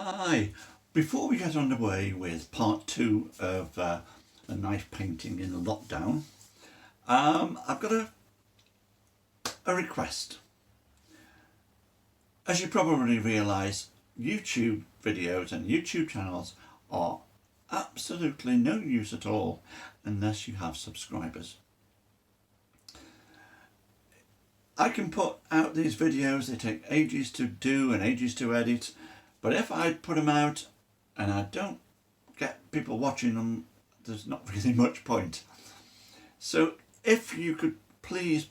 Hi, before we get underway with part two of a knife painting in lockdown, I've got a request. As you probably realise, YouTube videos and YouTube channels are absolutely no use at all unless you have subscribers. I can put out these videos, they take ages to do and ages to edit, but if I put them out and I don't get people watching them, there's not really much point. So if you could please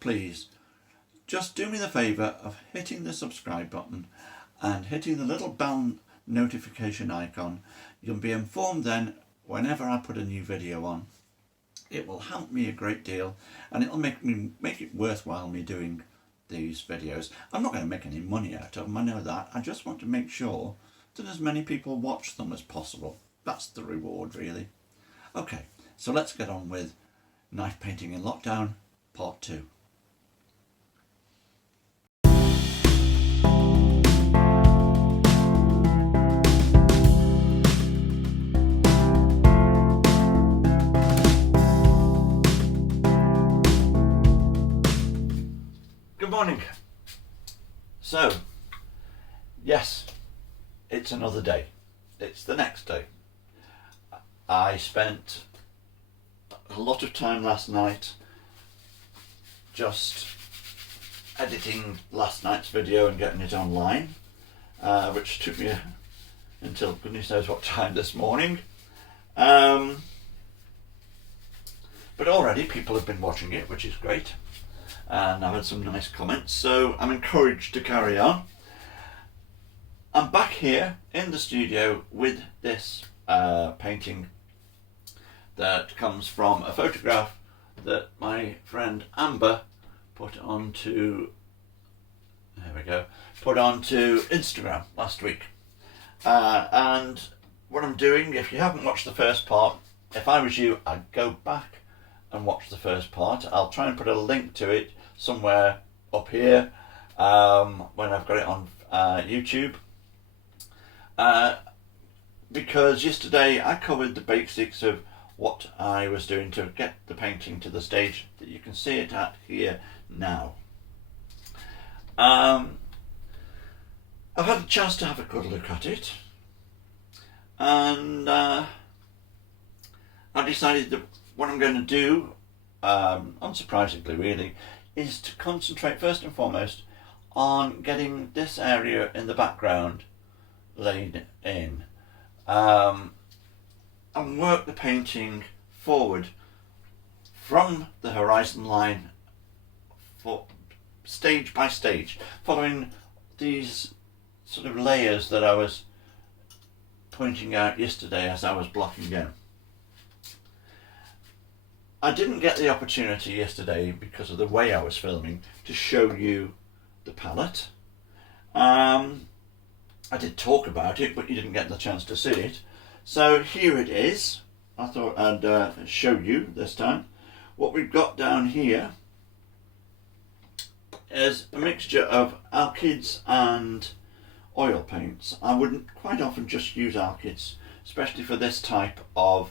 just do me the favour of hitting the subscribe button and hitting the little bell notification icon, you'll be informed then whenever I put a new video on. It will help me a great deal and it'll make it worthwhile me doing these videos. I'm not going to make any money out of them, I know that. I just want to make sure that as many people watch them as possible. That's the reward, really. Okay, so let's get on with Knife Painting in Lockdown, Part 2. Good morning. So, yes, it's another day. It's the next day. I spent a lot of time last night just editing last night's video and getting it online, which took me until goodness knows what time this morning. But already people have been watching it, which is great. And I've had some nice comments, so I'm encouraged to carry on. I'm back here in the studio with this painting that comes from a photograph that my friend Amber put onto Instagram last week. And what I'm doing, if you haven't watched the first part, if I was you, I'd go back and watch the first part. I'll try and put a link to it somewhere up here when I've got it on YouTube, because yesterday I covered the basics of what I was doing to get the painting to the stage that you can see it at here now. I've had a chance to have a good look at it, and I decided that what I'm going to do, unsurprisingly really, is to concentrate first and foremost on getting this area in the background laid in, and work the painting forward from the horizon line for stage by stage, following these sort of layers that I was pointing out yesterday as I was blocking in. I didn't get the opportunity yesterday because of the way I was filming to show you the palette. I did talk about it, but you didn't get the chance to see it. So here it is. I thought I'd show you this time. What we've got down here is a mixture of alkyds and oil paints. I wouldn't quite often just use alkyds, especially for this type of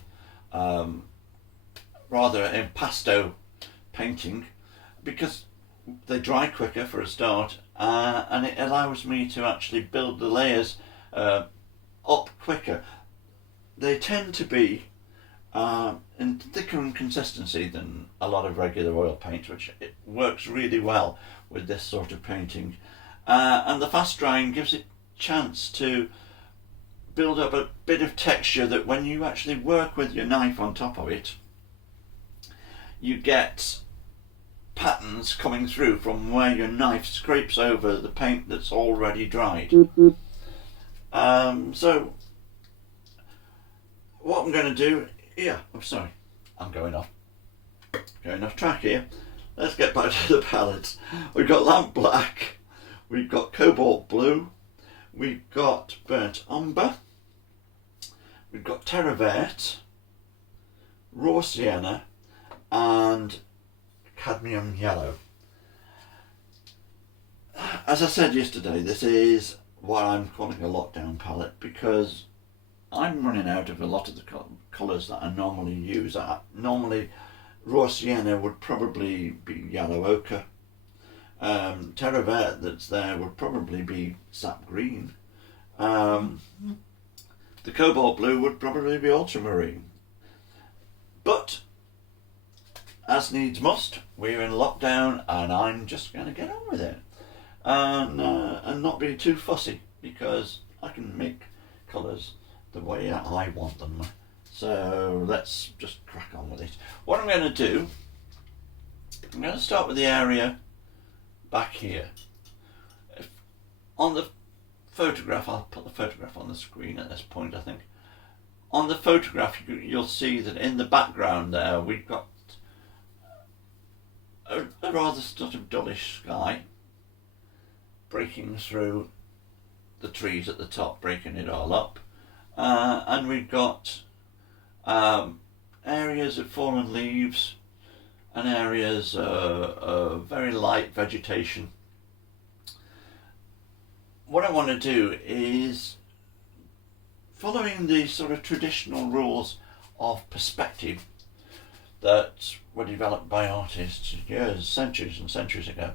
rather impasto painting, because they dry quicker for a start, and it allows me to actually build the layers up quicker. They tend to be in thicker in consistency than a lot of regular oil paint, which it works really well with this sort of painting, and the fast drying gives it a chance to build up a bit of texture that when you actually work with your knife on top of it, you get patterns coming through from where your knife scrapes over the paint that's already dried. So what I'm going to do, I'm going off track here. Let's get back to the palettes. We've got lamp black, we've got cobalt blue, we've got burnt umber, we've got terre verte, raw sienna, and cadmium yellow. As I said yesterday, this is what I'm calling a lockdown palette, because I'm running out of a lot of the colours that I normally use. Normally raw sienna would probably be yellow ochre. Terre verte that's there would probably be sap green. The cobalt blue would probably be ultramarine. But as needs must, we're in lockdown and I'm just going to get on with it and not be too fussy, because I can make colours the way I want them. So let's just crack on with it. What I'm going to do, I'm going to start with the area back here. On the photograph, I'll put the photograph on the screen at this point, I think. On the photograph you'll see that in the background there we've got a rather sort of dullish sky breaking through the trees at the top, breaking it all up. And we've got areas of fallen leaves and areas of very light vegetation. What I want to do is, following the sort of traditional rules of perspective that were developed by artists centuries and centuries ago,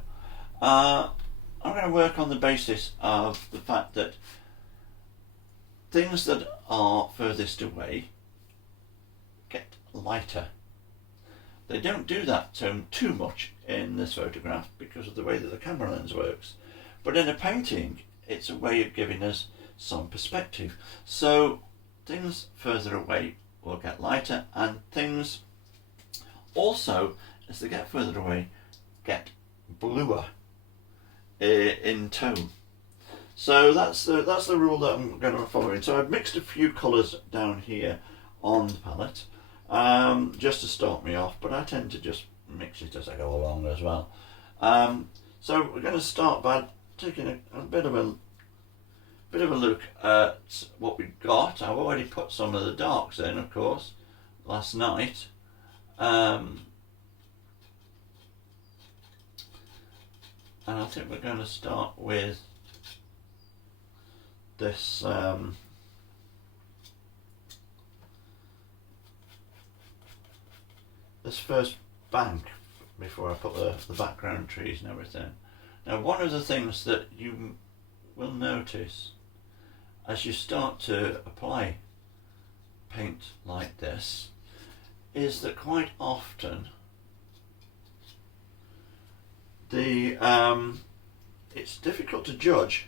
I'm going to work on the basis of the fact that things that are furthest away get lighter. They don't do that too much in this photograph because of the way that the camera lens works, but in a painting it's a way of giving us some perspective. So things further away will get lighter, and things also, as they get further away, get bluer in tone. So that's the rule that I'm going to follow. So I've mixed a few colours down here on the palette just to start me off, but I tend to just mix it as I go along as well. So we're going to start by taking a bit of a look at what we've got. I've already put some of the darks in, of course, last night. And I think we're going to start with this this first bank before I put the background trees and everything. Now, one of the things that you will notice as you start to apply paint like this is that quite often it's difficult to judge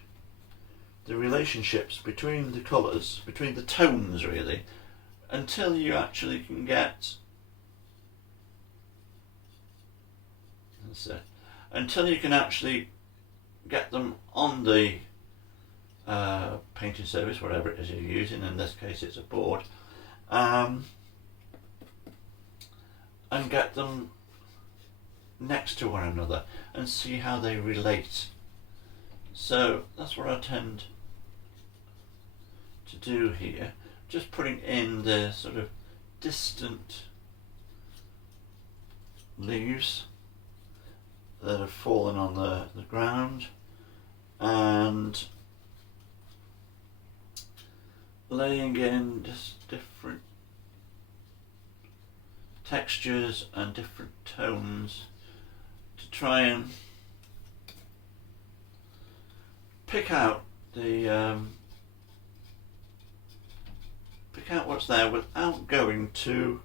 the relationships between the colours, between the tones really, until you actually can get until you can actually get them on the painting surface, whatever it is you're using. In this case it's a board, and get them next to one another and see how they relate. So that's what I tend to do here, just putting in the sort of distant leaves that have fallen on the ground, and laying in just different textures and different tones to try and pick out what's there without going too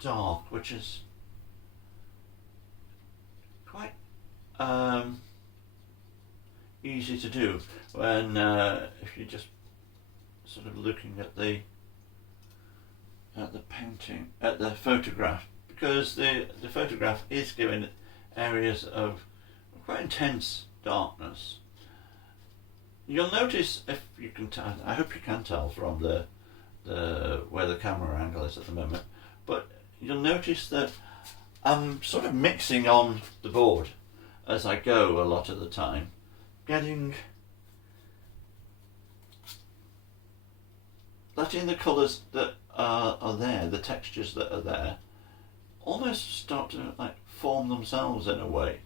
dark, which is quite easy to do when if you're just sort of looking at the painting, at the photograph, because the photograph is giving areas of quite intense darkness. You'll notice, if you can tell, I hope you can tell from the where the camera angle is at the moment, but you'll notice that I'm sort of mixing on the board as I go a lot of the time, letting the colours that are there, the textures that are there, almost start to like form themselves in a way,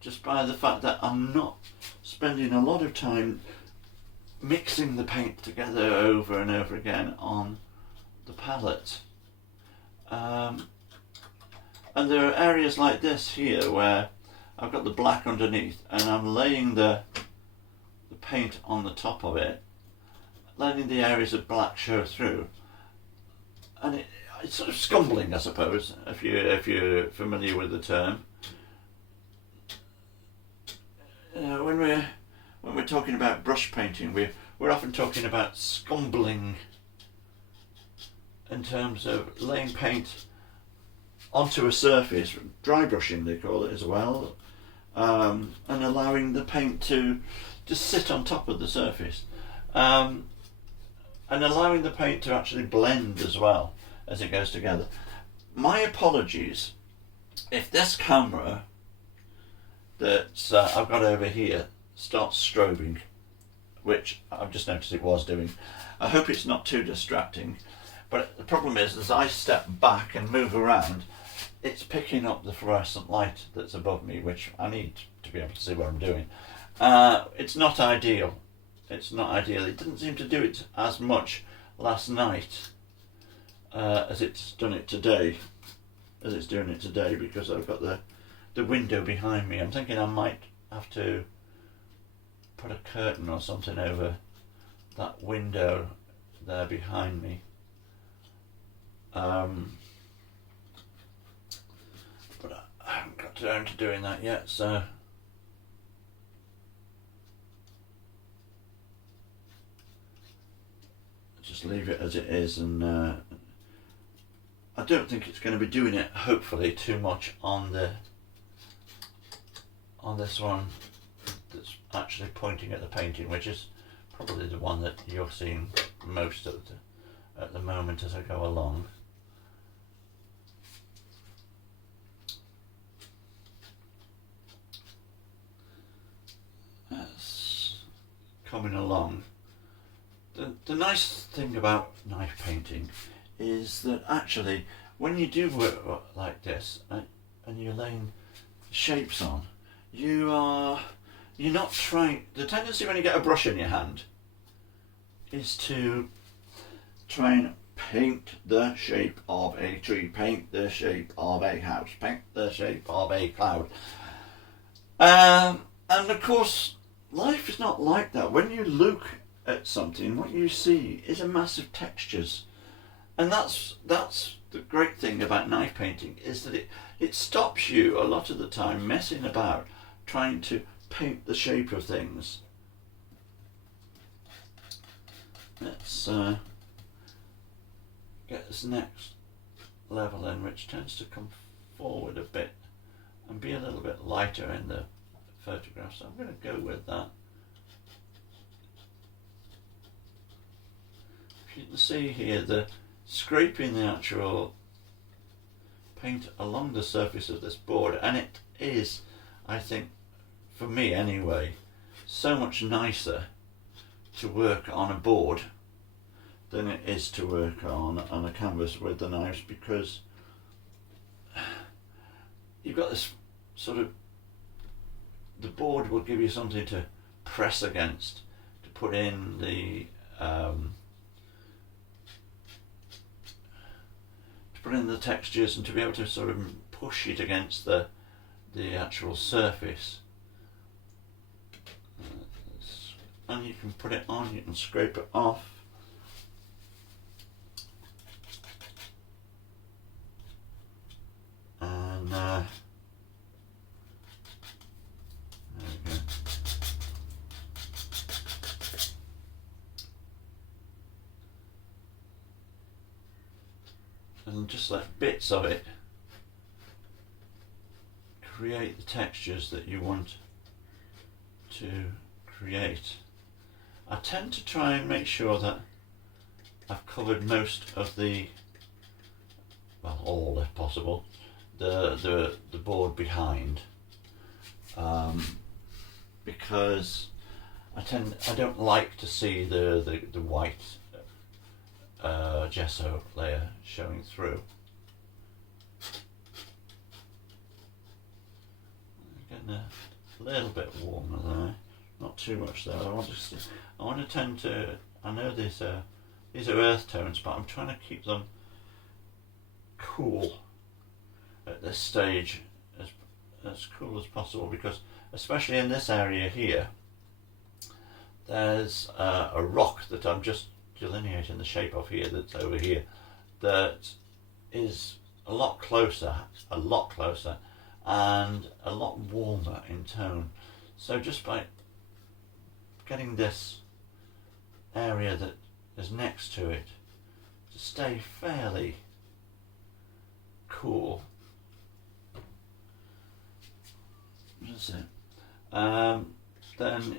just by the fact that I'm not spending a lot of time mixing the paint together over and over again on the palette. And there are areas like this here where I've got the black underneath and I'm laying the paint on the top of it, letting the areas of black show through, and it's sort of scumbling, I suppose, if you're familiar with the term. When we're talking about brush painting, we're often talking about scumbling in terms of laying paint onto a surface, dry brushing they call it as well, and allowing the paint to just sit on top of the surface, and allowing the paint to actually blend as well as it goes together. My apologies if this camera that I've got over here starts strobing, which I've just noticed it was doing. I hope it's not too distracting, but the problem is as I step back and move around, it's picking up the fluorescent light that's above me, which I need to be able to see what I'm doing. It's not ideal. It's not ideal. It didn't seem to do it as much last night as it's done it today. As it's doing it today, because I've got the window behind me. I'm thinking I might have to put a curtain or something over that window there behind me. But I haven't got around to doing that yet, so just leave it as it is, and I don't think it's going to be doing it, hopefully, too much on this one that's actually pointing at the painting, which is probably the one that you're seeing most at the moment as I go along. That's coming along. The nice thing about knife painting is that actually when you do work like this and you're laying shapes on, you're not trying. The tendency when you get a brush in your hand is to try and paint the shape of a tree, paint the shape of a house, paint the shape of a cloud. And of course life is not like that. When you look at something, what you see is a mass of textures, and that's the great thing about knife painting, is that it stops you a lot of the time messing about trying to paint the shape of things. Let's get this next level in, which tends to come forward a bit and be a little bit lighter in the photograph, so I'm going to go with that. You can see here the scraping the actual paint along the surface of this board, and it is, I think, for me anyway, so much nicer to work on a board than it is to work on a canvas with the knives, because you've got this sort of, the board will give you something to press against, to put in the textures, and to be able to sort of push it against the actual surface. And you can put it on, you can scrape it off. And there we go. And just let bits of it create the textures that you want to create. I tend to try and make sure that I've covered most of the, well, all if possible, the board behind, because I don't like to see the white gesso layer showing through. Getting a little bit warmer there. Not too much though. I want to tend to. I know these are earth tones, but I'm trying to keep them cool at this stage, as cool as possible, because especially in this area here, there's a rock that I'm just delineating the shape of here, that's over here, that is a lot closer, and a lot warmer in tone. So just by getting this area that is next to it to stay fairly cool. That's it. Then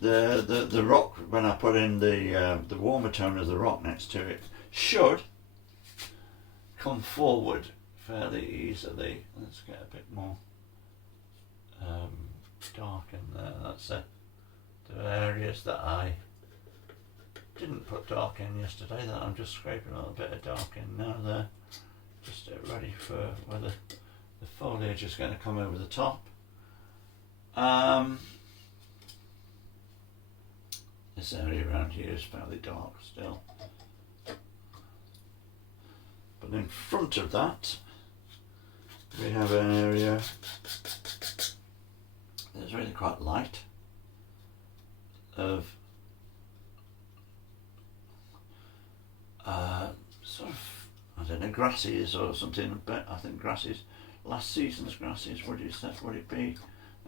the rock, when I put in the warmer tone of the rock next to it, should come forward fairly easily. Let's get a bit more dark in there. That's it. The areas that I didn't put dark in yesterday, that I'm just scraping a little bit of dark in now there, just ready for where the foliage is going to come over the top. This area around here is fairly dark still, but in front of that we have an area that's really quite light, of sort of, I don't know, grasses or something, but I think grasses, last season's grasses, would it be?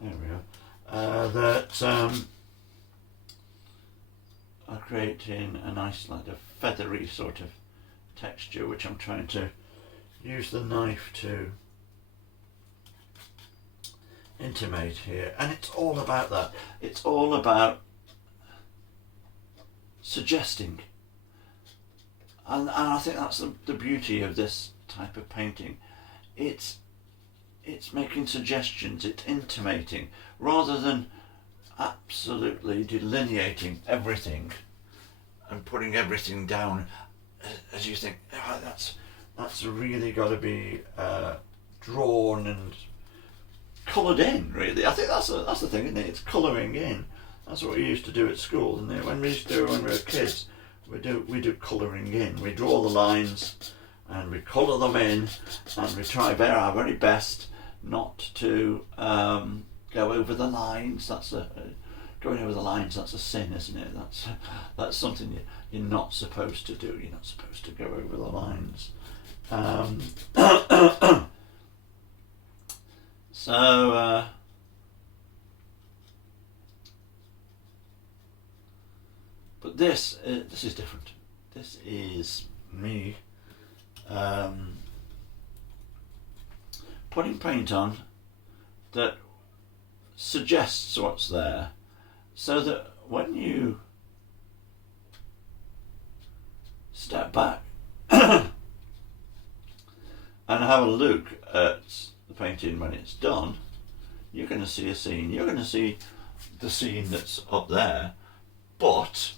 There we go. That are creating a nice, like a feathery sort of texture, which I'm trying to use the knife to intimate here. And it's all about that. It's all about suggesting. And I think that's the beauty of this type of painting. It's making suggestions, it's intimating, rather than absolutely delineating everything and putting everything down as you think, oh, that's really got to be drawn and coloured in, really. I think that's the thing, isn't it? It's colouring in. That's what we used to do at school, isn't it? When we were kids, we do colouring in. We draw the lines and we colour them in, and we try our very best not to go over the lines. Going over the lines, that's a sin, isn't it? That's something you're not supposed to do. You're not supposed to go over the lines. But this is different. This is me putting paint on that suggests what's there, so that when you step back and have a look at the painting when it's done, you're going to see a scene. You're going to see the scene that's up there, but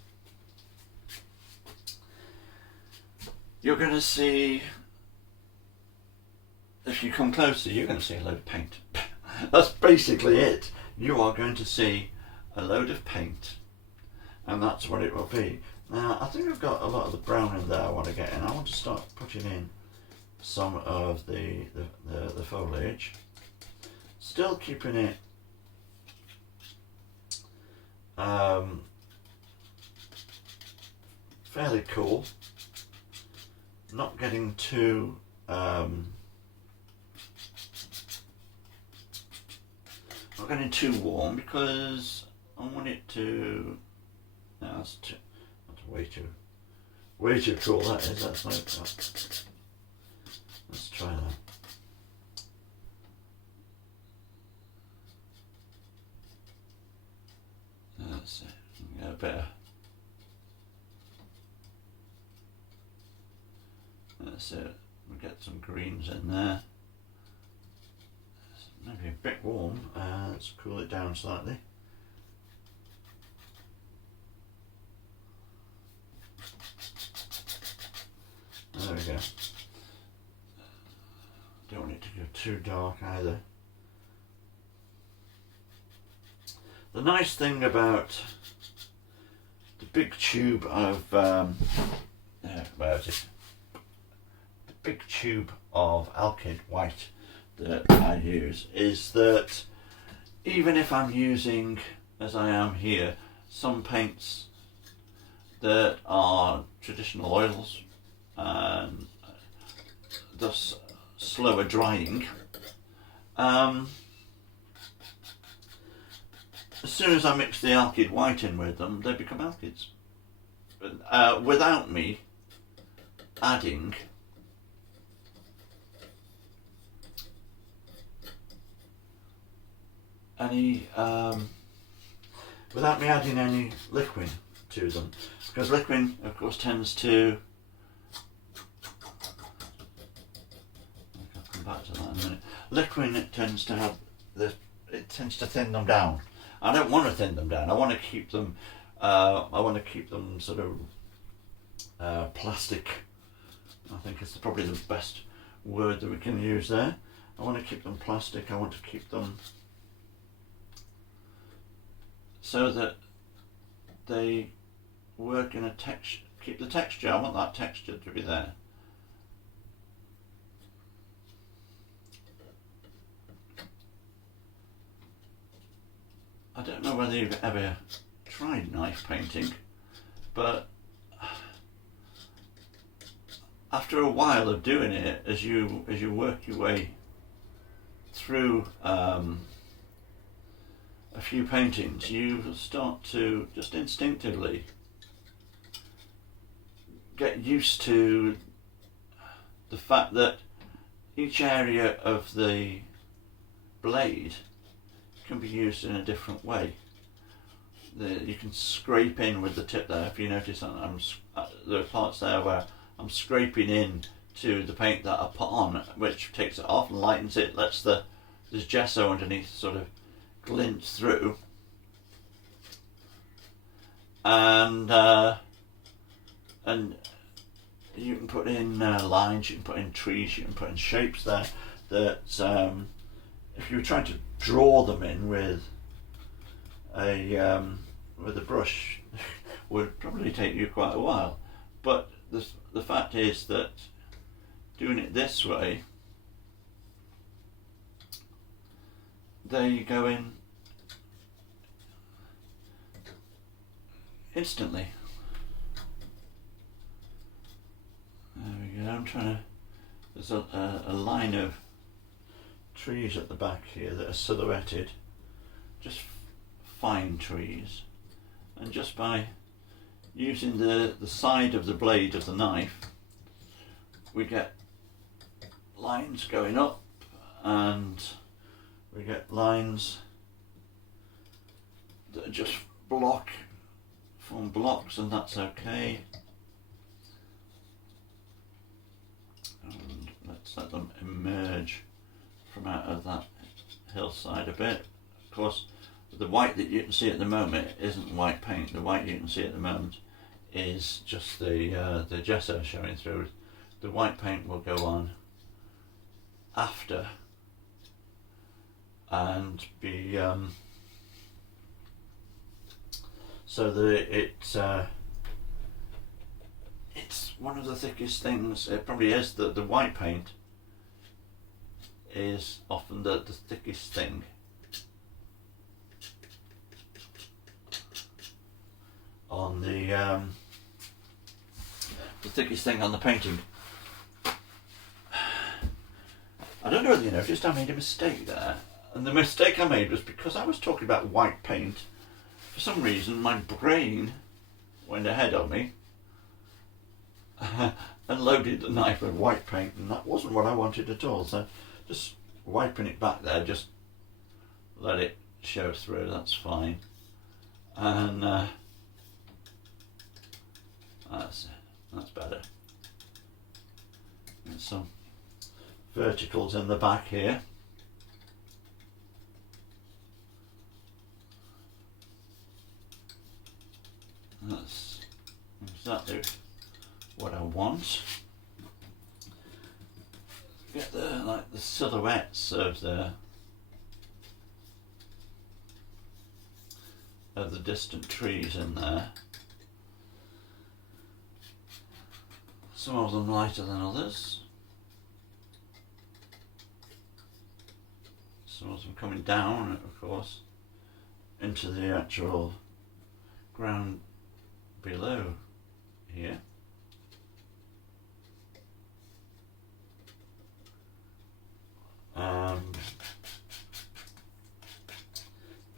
you're going to see, if you come closer, you're going to see a load of paint. That's basically it. You are going to see a load of paint, and that's what it will be. Now, I think I've got a lot of the brown in there I want to get in. I want to start putting in some of the foliage, still keeping it fairly cool, not getting too not getting too warm, because I want it to. No, that's way too cool. That is. That's like that. Let's try that. That's it. Get a bit. That's it. We'll get some greens in there. Maybe a bit warm. Let's cool it down slightly. There we go. Don't want it to go too dark either. The nice thing about the big tube of where is it? The big tube of Alkyd white that I use is that even if I'm using, as I am here, some paints that are traditional oils and thus slower drying, as soon as I mix the Alkyd white in with them, they become Alkyds. Without me adding any liquid to them, because liquid of course tends to, I'll come back to that in a minute. Liquid tends to have it tends to thin them down. I don't want to thin them down. I want to keep them sort of plastic. I think it's probably the best word that we can use there. I want to keep them plastic. I want to keep them so that they work in a texture, keep the texture. I want that texture to be there. I don't know whether you've ever tried knife painting, but after a while of doing it, as you work your way through a few paintings, you start to just instinctively get used to the fact that each area of the blade can be used in a different way. You can scrape in with the tip there. If you notice, there are parts there where I'm scraping in to the paint that I put on, which takes it off and lightens it, lets there's gesso underneath sort of glint through, and you can put in lines, you can put in trees, you can put in shapes there that if you were trying to draw them in with a brush would probably take you quite a while. But the fact is that doing it this way, they go in instantly. There we go. I'm trying to. There's a line of trees at the back here that are silhouetted, just fine trees, and just by using the side of the blade of the knife, we get lines going up, and we get lines that just form blocks, and that's okay. And let's let them emerge from out of that hillside a bit. Of course, the white that you can see at the moment isn't white paint. The white you can see at the moment is just the gesso showing through. The white paint will go on after and be so that it's one of the thickest things. It probably is the white paint is often the thickest thing on the thickest thing on the painting. I don't know whether you noticed, I made a mistake there, and the mistake I made was because I was talking about white paint. For some reason my brain went ahead of me and loaded the knife with white paint, and that wasn't what I wanted at all. So just wiping it back there, just let it show through, that's fine. And that's better. There's some verticals in the back here. That's exactly what I want. Get the silhouettes of the distant trees in there. Some of them lighter than others. Some of them coming down, of course, into the actual ground below here.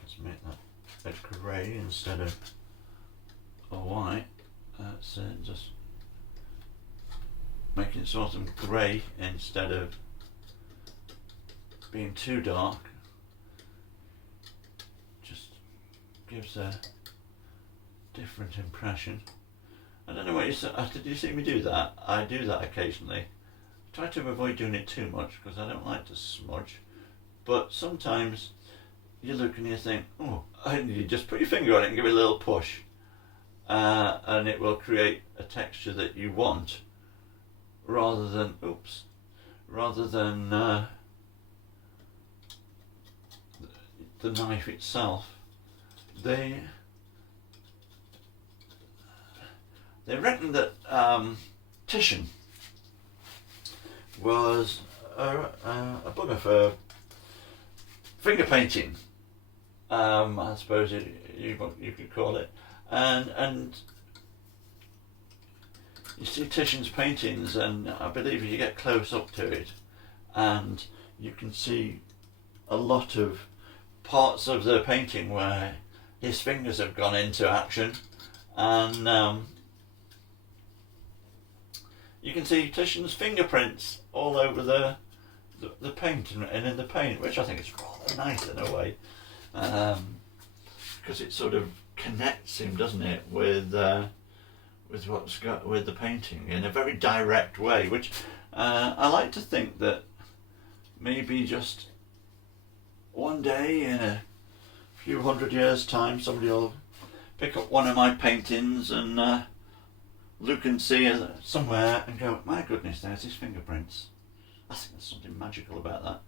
Let's make that a grey instead of a white. That's just making it sort of grey instead of being too dark. Just gives a different impression. I don't know what you said. Did you see me do that? I do that occasionally. Try to avoid doing it too much because I don't like to smudge, but sometimes you look and you think, oh, and you just put your finger on it and give it a little push, and it will create a texture that you want, rather than the knife itself. They reckon that Titian was a bugger for finger painting, I suppose you could call it, and you see Titian's paintings, and I believe you get close up to it and you can see a lot of parts of the painting where his fingers have gone into action, and you can see Titian's fingerprints all over the paint and in the paint, which I think is rather nice in a way, because it sort of connects him, doesn't it, with the painting in a very direct way, which I like to think that maybe just one day in a few 100 years' time somebody will pick up one of my paintings and look and see it somewhere and go, my goodness, there's his fingerprints. I think there's something magical about that.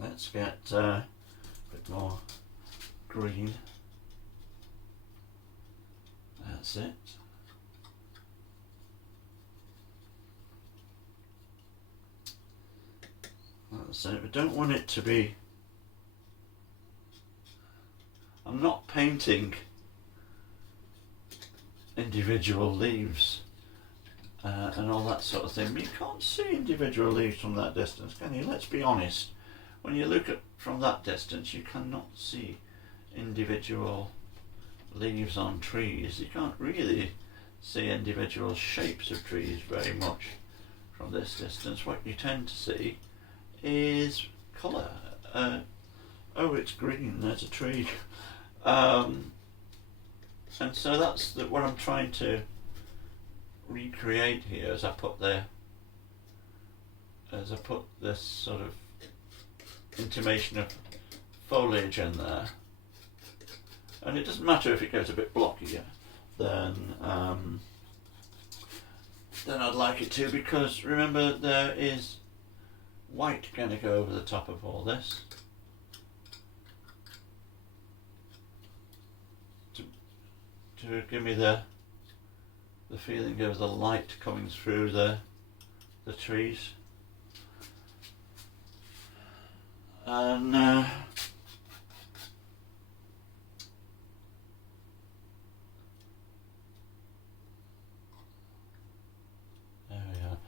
Let's get a bit more green. That's it. That's it. We don't want it to be... I'm not painting individual leaves and all that sort of thing. But you can't see individual leaves from that distance, can you? Let's be honest. When you look at from that distance, you cannot see individual leaves on trees. You can't really see individual shapes of trees very much from this distance. What you tend to see is colour. Oh, it's green, there's a tree. And so that's what I'm trying to recreate here as I put this sort of intimation of foliage in there. And it doesn't matter if it goes a bit blockier, then I'd like it to, because remember there is white going to go over the top of all this to give me the feeling of the light coming through the trees. And there we are.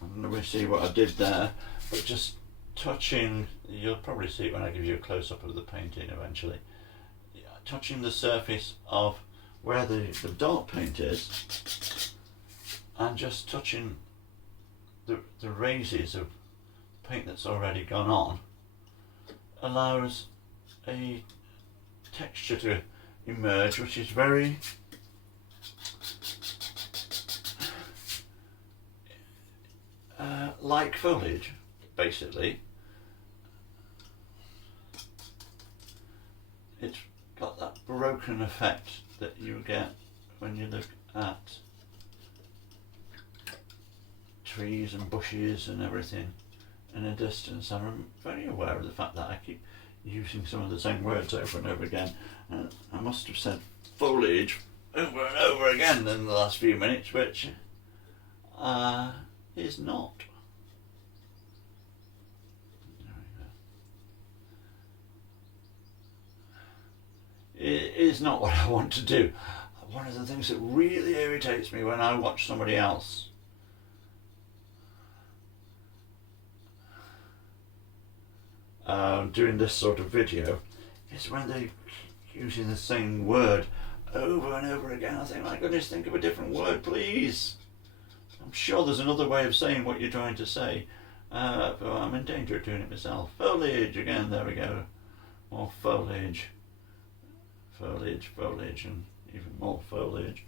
I'm going to see what I did there, but just touching, you'll probably see it when I give you a close-up of the painting eventually, touching the surface of where the dark paint is, and just touching the raises of paint that's already gone on, allows a texture to emerge which is very like foliage, basically. It's got that broken effect that you get when you look at trees and bushes and everything in a distance. I'm very aware of the fact that I keep using some of the same words over and over again. I must have said foliage over and over again in the last few minutes, which is not. There we go. It is not what I want to do. One of the things that really irritates me when I watch somebody else doing this sort of video is when they keep using the same word over and over again. I think, my goodness, think of a different word, please. I'm sure there's another way of saying what you're trying to say, but I'm in danger of doing it myself. Foliage again, there we go. More foliage. Foliage, foliage, and even more foliage.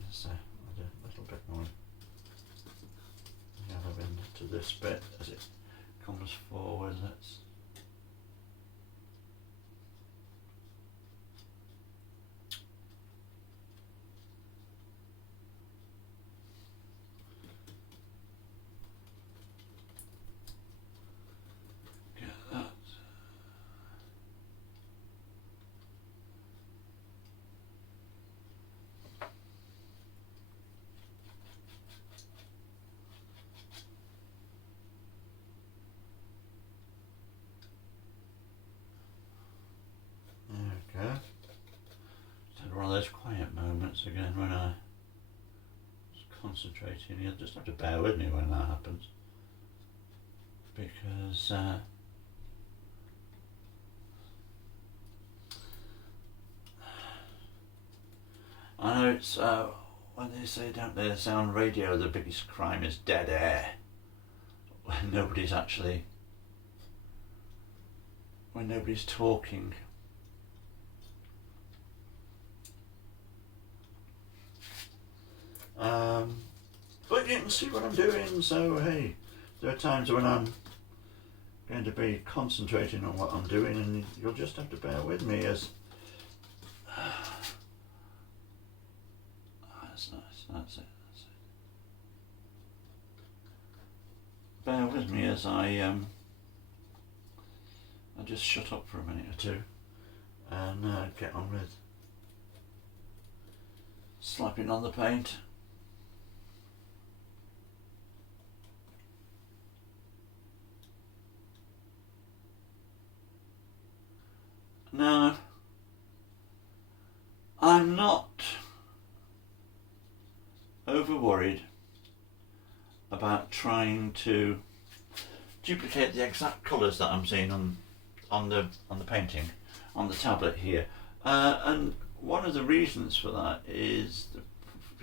Let's add a little bit more yellow into this bit as it comes forward. Let's get that. There we go. Just had one of those quiet moments again when I was concentrating. You'll just have to bear with me when that happens, because I know it's when they say, don't they, sound radio, the biggest crime is dead air. When nobody's actually, when nobody's talking. But you can see what I'm doing, so hey, there are times when I'm going to be concentrating on what I'm doing, and you'll just have to bear with me as that's nice, that's it. Bear with me as I just shut up for a minute or two and get on with slapping on the paint. Now, I'm not over worried about trying to duplicate the exact colours that I'm seeing on the painting on the tablet here, and one of the reasons for that is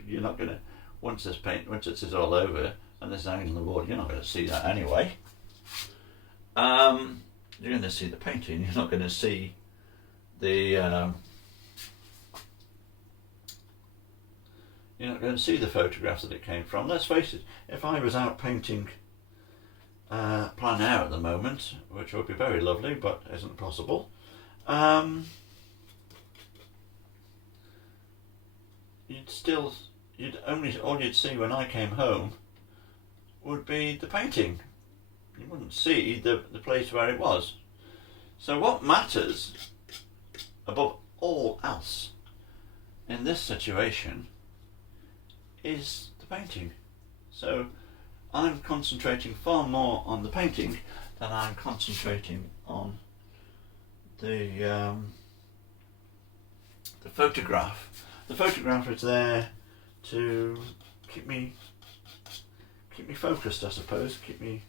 you're not going to, once this is all over and this is hanging on the wall, you're not going to see that anyway. You're going to see the painting, you're not going to see the you're not going to see the photograph that it came from. Let's face it, if I was out painting plein air at the moment, which would be very lovely but isn't possible, all you'd see when I came home would be the painting. You wouldn't see the place where it was. So what matters above all else in this situation is the painting. So I'm concentrating far more on the painting than I'm concentrating on the photograph. The photograph is there to keep me focused, I suppose, keep me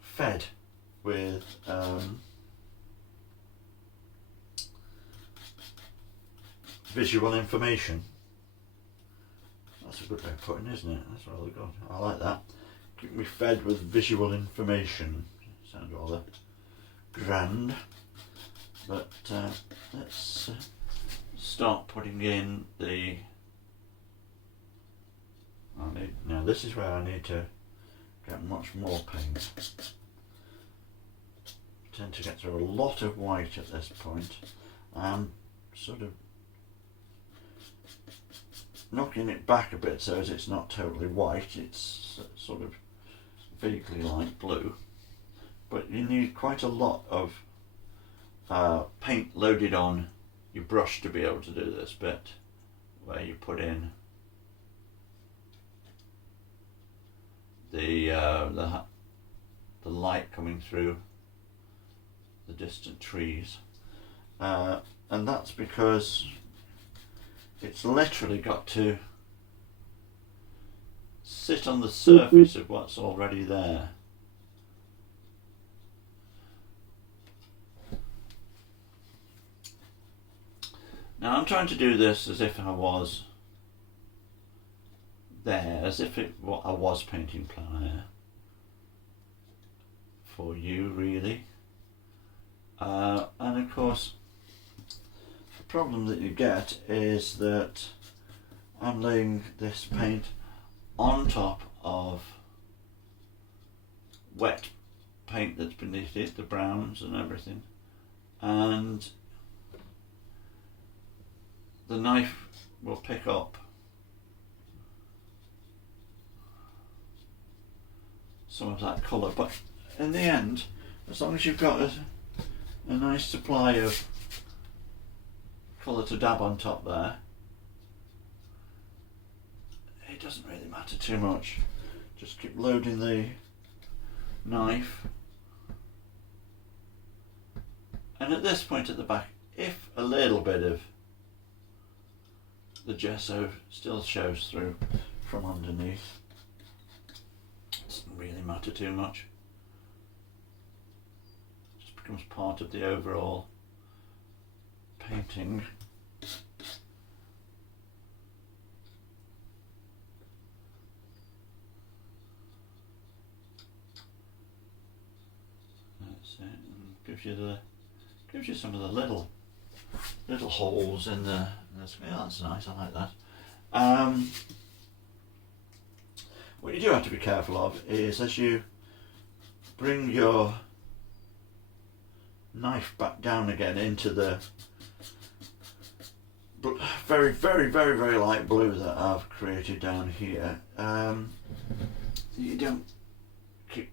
fed with visual information. That's a good way of putting it, isn't it? That's rather good. I like that. Keep me fed with visual information. Sounds rather grand. But let's start putting in the... now this is where I need to get much more paint. I tend to get through a lot of white at this point. I'm sort of knocking it back a bit so as it's not totally white, it's sort of vaguely light blue, but you need quite a lot of paint loaded on your brush to be able to do this bit where you put in the light coming through the distant trees, and that's because it's literally got to sit on the surface of what's already there. Now I'm trying to do this as if I was there, as if I was painting plein air for you, really. And of course, the problem that you get is that I'm laying this paint on top of wet paint that's beneath it, the browns and everything, and the knife will pick up some of that colour, but in the end, as long as you've got a nice supply of colour to dab on top there, it doesn't really matter too much. Just keep loading the knife, and at this point at the back, if a little bit of the gesso still shows through from underneath, it doesn't really matter too much. It just becomes part of the overall painting. That's it. And gives you some of the little holes in the screen. Yeah, that's nice, I like that. What you do have to be careful of is as you bring your knife back down again into the very, very, very, very light blue that I've created down here, you don't keep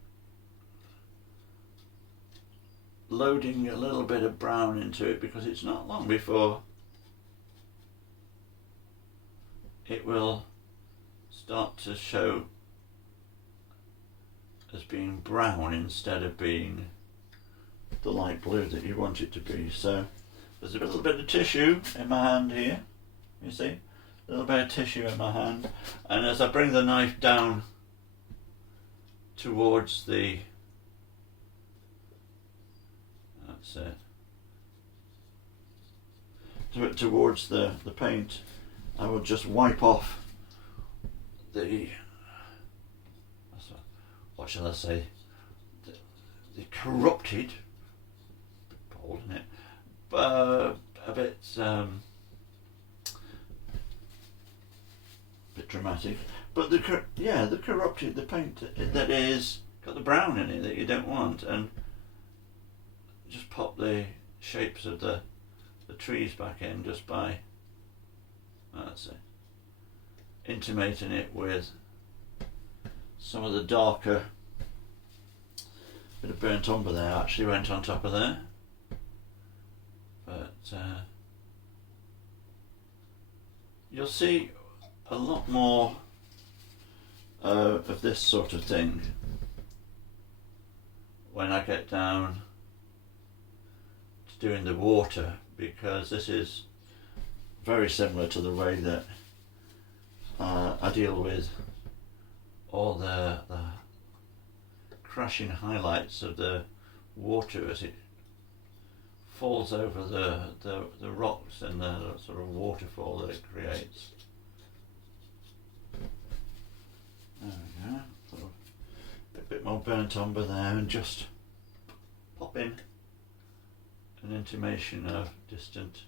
loading a little bit of brown into it, because it's not long before it will start to show as being brown instead of being the light blue that you want it to be. So there's a little bit of tissue in my hand here, you see, a little bit of tissue in my hand, and as I bring the knife down towards the, that's it, towards the paint, I will just wipe off the, what shall I say, the corrupted, a bit bold, isn't it, but a bit dramatic, but the corrupted, the paint that is got the brown in it that you don't want, and just pop the shapes of the trees back in just by, that's it, intimating it with some of the darker bit of burnt umber there actually went on top of there, but you'll see a lot more of this sort of thing when I get down to doing the water, because this is very similar to the way that I deal with all the crashing highlights of the water as it falls over the rocks and the sort of waterfall that it creates. There we go. Sort of a bit more burnt umber there, and just pop in an intimation of distant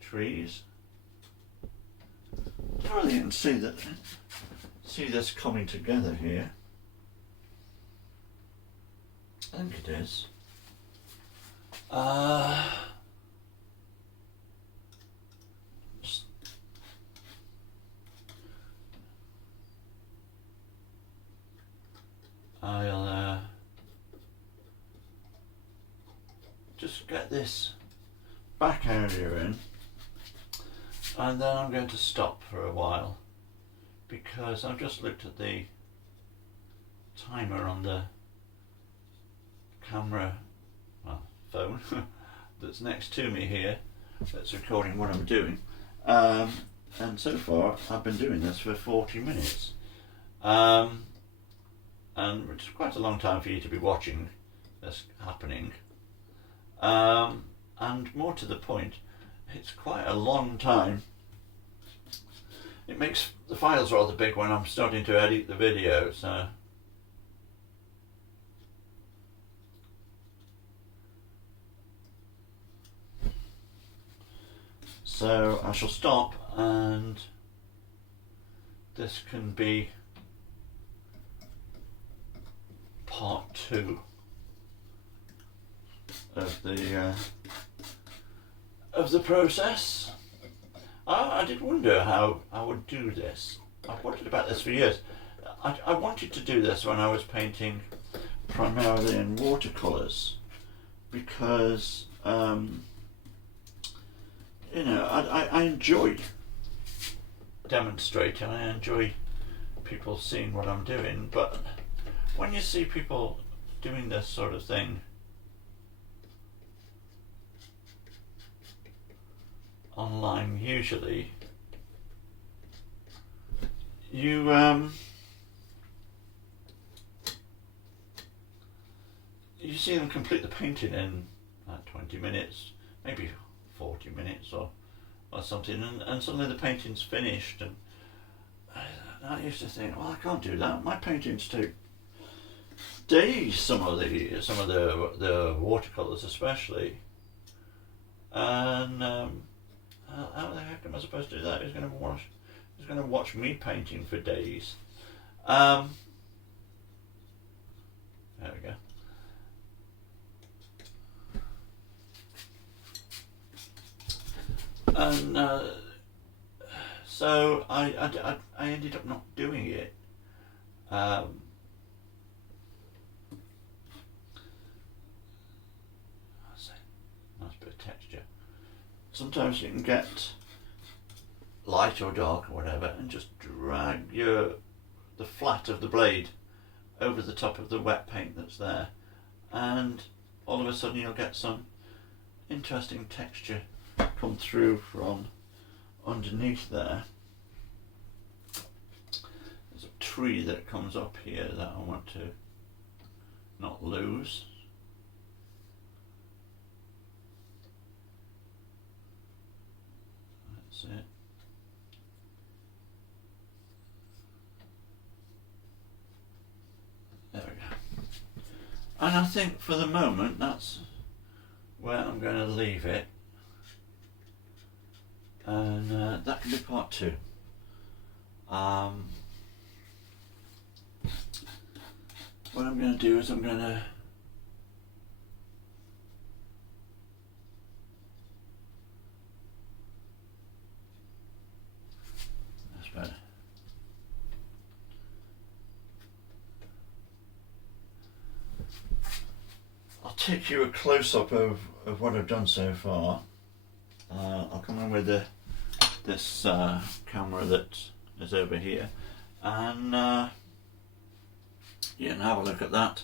trees. I don't really see this coming together here. I think it is. Just I'll just get this back area in, and then I'm going to stop for a while, because I've just looked at the timer on the camera, well, phone that's next to me here, that's recording what I'm doing, and so far I've been doing this for 40 minutes, and it's quite a long time for you to be watching this happening, and more to the point, it's quite a long time. It makes the files rather big when I'm starting to edit the video, so I shall stop, and this can be part 2 of the process. I did wonder how I would do this. I've wondered about this for years. I wanted to do this when I was painting primarily in watercolours, because you know, I enjoy demonstrating, I enjoy people seeing what I'm doing, but when you see people doing this sort of thing online, usually you you see them complete the painting in like 20 minutes, maybe 40 minutes or something, and suddenly the painting's finished, and I used to think, well, I can't do that. My paintings take days, some of the watercolours especially, and how the heck am I supposed to do that? Who's going to watch me painting for days? There we go. And so I ended up not doing it. Nice bit of texture. Sometimes you can get light or dark or whatever, and just drag the flat of the blade over the top of the wet paint that's there, and all of a sudden you'll get some interesting texture come through from underneath there. There's a tree that comes up here that I want to not lose. That's it. There we go. And I think for the moment that's where I'm going to leave it. And that can be part 2. What I'm going to do is I'm going to that's better. I'll take you a close-up of what I've done so far. I'll come in with this camera that is over here, and you can have a look at that.